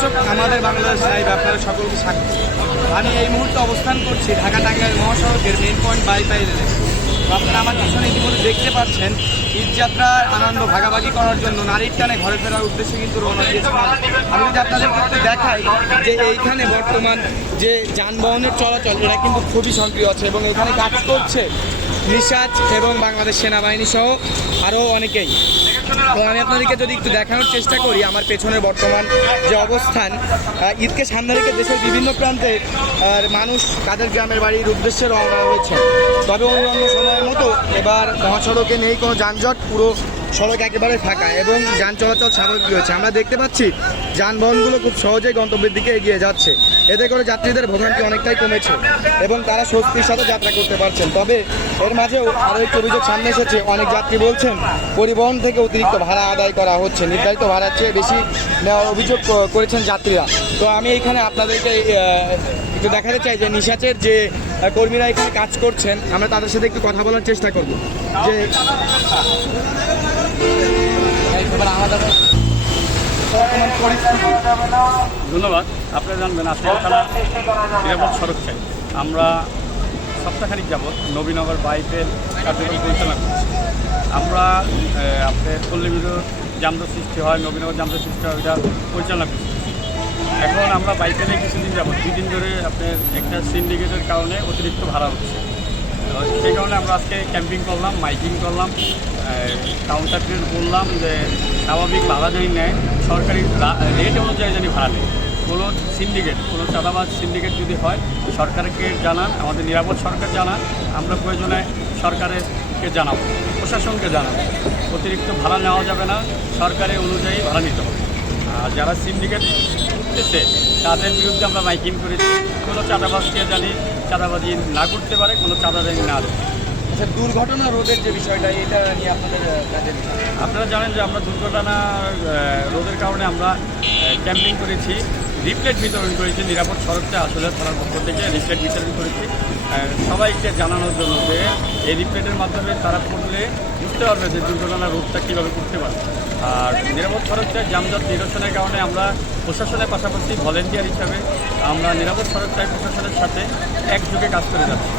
দর্শক, আমাদের বাংলাদেশ লাইভ আপনারা সকলকে স্বাগত। আমি এই মুহূর্তে অবস্থান করছি ঢাকা টাঙ্গাইল মহাসড়কের মেইন পয়েন্ট বাইপাই রেলে। আপনারা আমার পিছনে ইতিমধ্যে দেখতে পাচ্ছেন ঈদযাত্রার আনন্দ ভাগাভাগি করার জন্য নারীর টানে ঘরে ফেরার উদ্দেশ্যে কিন্তু রওনা দিয়েছে। আমি যদি আপনাদেরকে একটু দেখাই যে এইখানে বর্তমান যে যানবাহনের চলাচল এটা কিন্তু খুবই সক্রিয় আছে এবং এখানে কাজ করছে নিশাজ এবং বাংলাদেশ সেনাবাহিনী সহ আরও অনেকেই। তো আমি আপনাদেরকে যদি একটু দেখানোর চেষ্টা করি আমার পেছনে বর্তমান যে অবস্থান, ঈদকে সামনে রেখে দেশের বিভিন্ন প্রান্তে মানুষ তাদের গ্রামের বাড়ির উদ্দেশ্যে রওনা হয়েছে। তবে অন্যান্য সময়ের মতো এবার মহাসড়কে নেই কোনো যানজট, পুরো সড়ক একেবারে ফাঁকা এবং যান চলাচল স্বাভাবিক রয়েছে। আমরা দেখতে পাচ্ছি যানবাহনগুলো খুব সহজেই গন্তব্যের দিকে এগিয়ে যাচ্ছে। এতে করে যাত্রীদের ভোগান্তি অনেকটাই কমেছে এবং তারা স্বস্তির সাথে যাত্রা করতে পারছেন। তবে এর মাঝেও আরও একটি অভিযোগ সামনে এসেছে। অনেক যাত্রী বলছেন পরিবহন থেকে অতিরিক্ত ভাড়া আদায় করা হচ্ছে, নির্ধারিত ভাড়ার চেয়ে বেশি নেওয়ার অভিযোগ করেছেন যাত্রীরা। তো আমি এখানে আপনাদেরকে একটু দেখাতে চাই যে নিশাচের যে কর্মীরা এখানে কাজ করছেন, আমরা তাদের সাথে একটু কথা বলার চেষ্টা করব যে ধন্যবাদ। আপনারা জানবেন আজকে থানা নিরাপদ সড়ক চাই আমরা সপ্তাহখানিক যাবৎ নবীনগর বাইপের কার্যক্রম পরিচালনা করছি। আমরা আপনার পল্লীবিদ্যুৎ জামদ সৃষ্টি হয়, নবীনগর জামদ সৃষ্টি হয়, এটা পরিচালনা করছি। এখন আমরা বাইপেলে কিছুদিন যাবৎ 2 দিন ধরে আপনার একটা সিন্ডিকেটের কারণে অতিরিক্ত ভাড়া হচ্ছে। সেই কারণে আমরা আজকে ক্যাম্পিং করলাম, মাইকিং করলাম, কাউন্টারকে বললাম যে স্বাভাবিক ভাড়া জানি নেয়, সরকারি রেট অনুযায়ী জানি ভাড়া নেয়। কোনো সিন্ডিকেট, কোনো চাঁদাবাজ সিন্ডিকেট যদি হয় সরকারকে জানান, আমাদের নিরাপদ সরকার জানান, আমরা প্রয়োজনে সরকারকে জানাবো, প্রশাসনকে জানাবো। অতিরিক্ত ভাড়া নেওয়া যাবে না, সরকারের অনুযায়ী ভাড়া নিতে হবে। আর যারা সিন্ডিকেট করতেছে তাদের বিরুদ্ধে আমরা মাইকিং করেছি। কোনো চাঁদাবাজকে জানি চাঁদাবাজি না করতে পারে, কোনো চাঁদাবাজি না দেয়। আচ্ছা, দুর্ঘটনা রোধের যে বিষয়টা, এটা নিয়ে আপনাদের কাজে আপনারা জানেন যে আমরা দুর্ঘটনা রোধের কারণে আমরা ক্যাম্পিং করেছি, রিপ্লেট বিতরণ করেছি। নিরাপদ সড়কটা আসলে থানার পক্ষ থেকে রিপ্লেট বিতরণ করেছি সবাইকে জানানোর জন্য যে এই রিপ্লেটের মাধ্যমে তারা পড়লে বুঝতে পারবে যে দুর্ঘটনা রোধটা কীভাবে করতে পারে। আর নিরাপদ সড়কটা যানজট নিরসনের কারণে আমরা প্রশাসনের পাশাপাশি ভলেন্টিয়ার হিসাবে আমরা নিরাপদ সড়কটায় প্রশাসনের সাথে একযোগে কাজ করে যাচ্ছি।